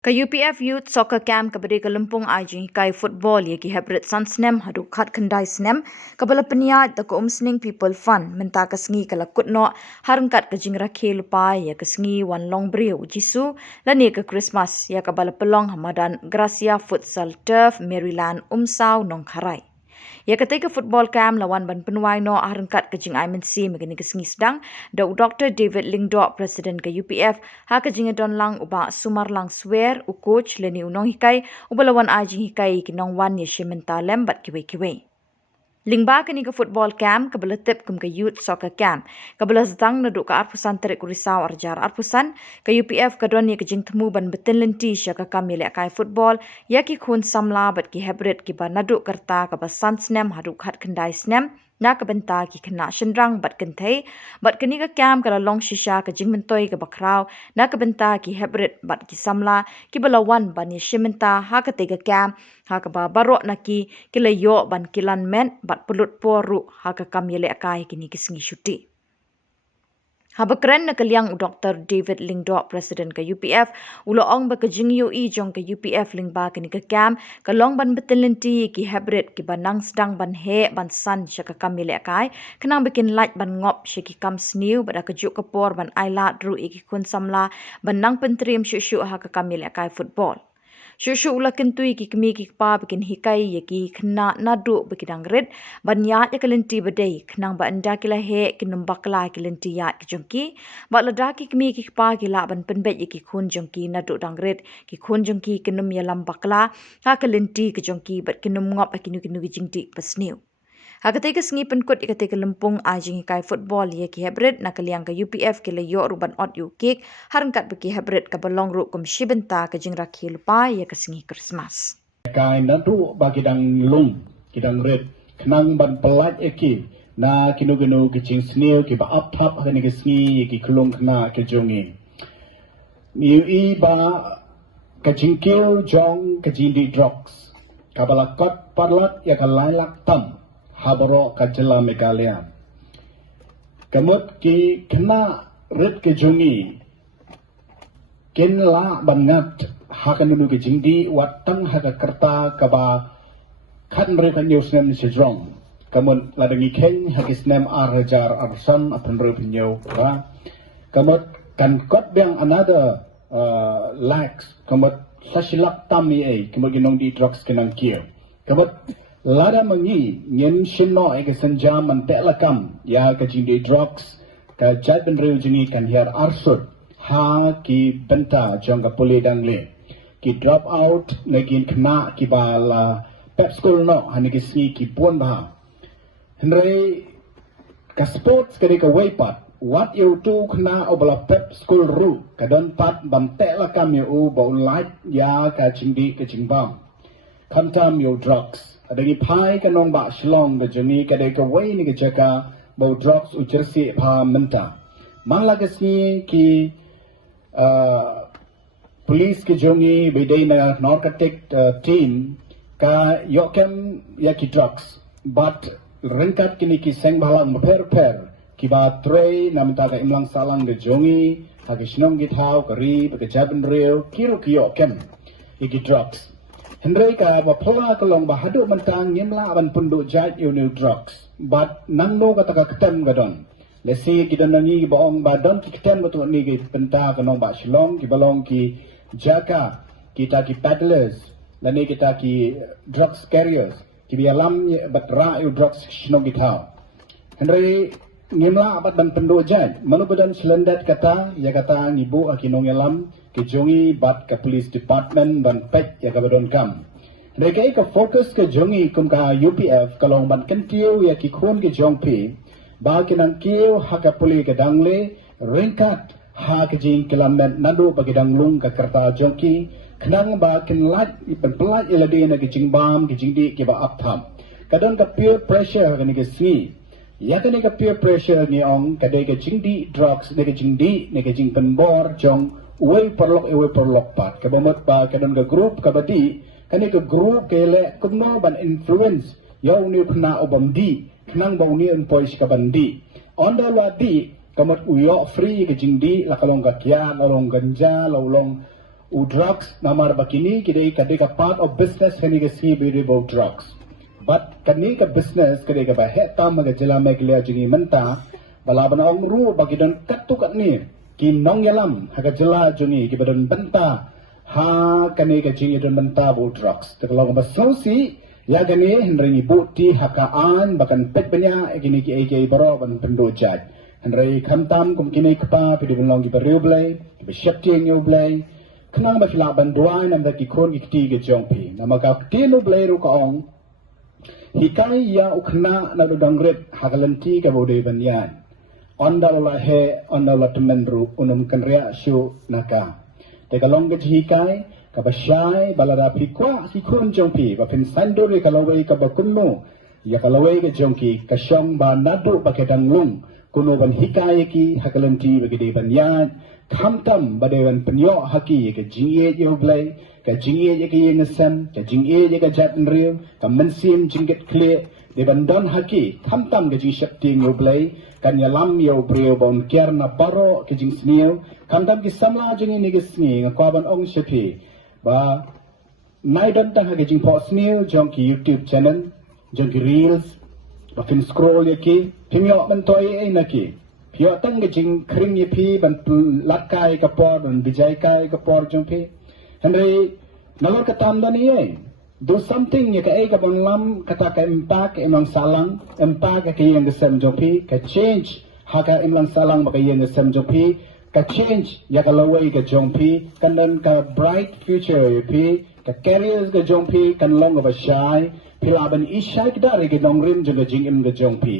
Ka UPF Youth Soccer Camp kabade ka Lumpung IG kai football ye ki hebret sansnem hadu khat khandai snem kabala penia da ko umsning people fun menta ka sngi kala kutno harngkat ka jingra khel pa ye ka sngi wan long brio jisu lani ka Christmas ya kabala pelong hamadan Gracia Futsal Turf Maryland umsau nong kharai ya ketika football camp lawan ban penuai no harangkat ke jing aimen si megani ke sengi sedang da Dr. David Lingdok presiden ke UPF ha ke jing don lang uba sumar lang swear u coach leni unong hikai ubalawan ajing hikai kinong wan ye shimenta lembat kiwe Lingba kini ke football camp ke beletip kum ke youth soccer camp ke belas dang naduk ke arpusan terik risau arjar arpusan ke UPF ke don ye ke jing temu ban betin lenti sya ke kami lek kai football ya ki khun samla bat ki hebret ki ban naduk kerta ke basan snem haduk khat kendai snem na ke benta ki kena shendrang bat kentai bat kini ke camp ke long shisha ke jing mentoi ke bakrau na ke benta ki hebret bat ki samla ki belawan ban ye shimenta ha ke tega camp ha ke ba barok naki kila yo ban kilan men bat pulut poru ha ke kam yele kai kini kisingi syuti ha bekren na kaliang Dr. David Lingdok presiden ke UPF ulo ong ba ke jing yo i jong ke UPF lingba kini ke camp ke long ban betelenti ki hebret ki banang sedang ban he ban san sya ke kam yele kai kenang bikin light ban ngop sya ki kam sniu bada ke juk kepor ban aila dru iki kun samla ban nang pentrim syu ha ke kam yele kai football Shushu ula kentui ki kemi ki pa bikin hikai ye ki kena nadu bikidang red banya ya kelenti bedai kenang ba anda kila he kinum bakla kelenti ya ki jongki ba lada ki kemi ki pa ki la ban penbet ye ki khun jongki nadu dang red ki khun jongki kinum ya lam bakla ha kelenti ki jongki bat kinum ngop kinu kinu ki jingti pasniu Hakatika sengi penkut ikatika lempung ajing kai football ye ki hebret na kaliang ke UPF ke le yo ruban ot yu kik harangkat beki hebret ke belong ru kum shibenta ke jing rakhi lupa ye ke sengi Christmas. Kai nantu bagi dang lung kidang red kenang ban pelat eki na kinu ke jing snil ki ba up top ni ke sengi ki kulung kena ke jongi. Niu i ba ke jing kil jong ke jing di drugs kabala kot parlat ya ka lailak tam habaro kajela megalia kamut ki kena red ke jungi ken la bangat hakan dulu ke jingdi watang haka kerta kaba kan mereka news nem sejrong kamut ladangi ken hakis nem arjar arsam apan revenue ba kamut kan kot biang another lax kamut sasilak tami kamut ginong di drugs kenang kieu kamut Lada mengi ngin shinno ke senjam mantelakam ya ke jindi drugs ke jad benriu jini kan hiar arsut ha ki benta jong ka puli dangle ki drop out negin kena ki bala pep school no hani ki si ki pon ba henry ka sports ke ka waypat what you do kena obala pep school ru ka don pat mantelakam you ba light ya ka jindi ke jingbam kantam your drugs adagi pai kanong ba shlong de jeni kade ka wai ni jaka bo drugs ujersi pa menta malagasni ki police ke jongi bedai na narcotic team ka yokem ya ki drugs but rengkat kini ki seng balang per ki ba trei namta ka imlang salang de jongi ha ki shnong git hau kari ba ke jaben reo kilo ki yokem ki drugs Henry ka ba pula kalong ba hadu mentang ngimla ban punduk jat you new drugs but nangno kata ka ketem gadon lesi kita nangi ba ong ba don ki ketem betul ni ki penta kanong ba shlong ki balong ki jaka kita ki peddlers lani kita ki drugs carriers ki bialam batra you drugs shnong kita Henry ngimla abat ban punduk jat malu badan selendat kata ya kata ngibu akinong yalam ke jongi bat ke police department dan pek ya ka badon kam rekai ka fokus ke jongi kum ka UPF kalong ban kentiu ya ki khun ke jong pi ba ke nang kiu ha ka puli ke dangle ringkat ha ke jing kilamet nadu bagi danglung ka kerta jongki kenang ba ken lat ipan pelat ilade na ke jing bam ke jing di ke ba uptam kadon ka peer pressure ka ni ke si ya ka ni ka peer pressure ni ong ka de ke jing di drugs de ke jing di ne ke jing penbor jong Uwe perlok pat kabamot pa kadon ka group kabadi kani ka group kele kuno ban influence yaw ni kna obam di knang ba uni en pois kabandi onda wadi kamat uyo free ke jingdi la kalong ka kya la long ganja la long drugs namar bakini kidai kadai part of business kani ke si about drugs. But kani ke business kadai ke bahet tam ke jela meglia jingi menta balaban ong ru bagi don katu kat ni ki nong yalam haga jela jungi ki badan benta ha kani ke jingi don benta about drugs. Terlalu basausi ya kani henry bukti hakaan bahkan pet benya kini ki ake baro ban pendojat. Henry kantam kum kini kepa pidi belong ki beriublay ki besyakti ngiublay kenang bafila banduan nam da ki kon ki ti ke jongpi nama ka tinu blay ru ka ong hikai ya ukna na do dangret hagalanti ka bode banyan ondal he ondal temenru unum kenria syu naka te kalong ke hikai ka basyai balada pikwa si kon jongpi ba pen sandore kalawai ka bakunno ya kalawai ke jongki ka syong ba nadu baketang lung kuno ban hikai ki hagalanti bagide banyan kamtam badewan penyo haki ke jingie je blai ke jingie je ke yengesam ke jingie je ke jat nriu ke mensim jingget kle de bandon haki kamtam ke jing shakti yo blai kan yalam yo brio bon kerna baro ke jing snio kamtam ki samla jing ni ke sngi ngakwaban ong shepi ba nai don ta ke jing po snio jong ki YouTube channel jong ki reels ba fin scroll yaki pimyo man toy ai naki Pio tang ke jing kring ye pi ban lakai ka por ban bijai kai ka por jong pi. Henry nalor ka tam dan ye. Do something ye ka ai ka bon lam kata ka impact emang salang impact ka yang gesem jong pi ka change ha ka emang salang ba ka yang gesem jong pi ka change ya ka lawai ka jong pi kan dan ka bright future ye pi ka careers ka jong pi kan long ba shai pilaban ishai ka dari ke dong rim jong ka jing im ka jong pi.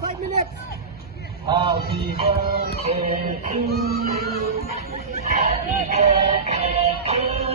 Five minutes. Happy birthday to you. Happy birthday to you.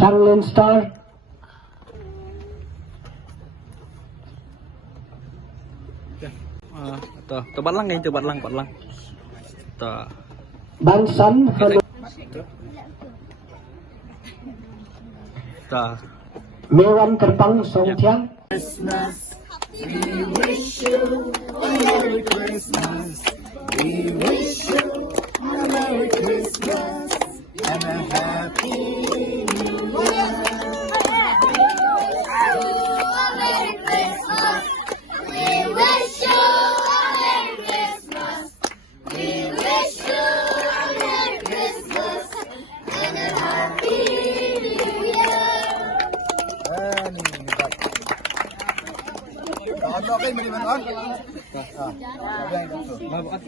Changlin Star. Tebat lang guys, tebat lang. Tuh. Ban San. Tuh. Mewan Kerpang Song Tiang. Okay, maliban on. Mabukat.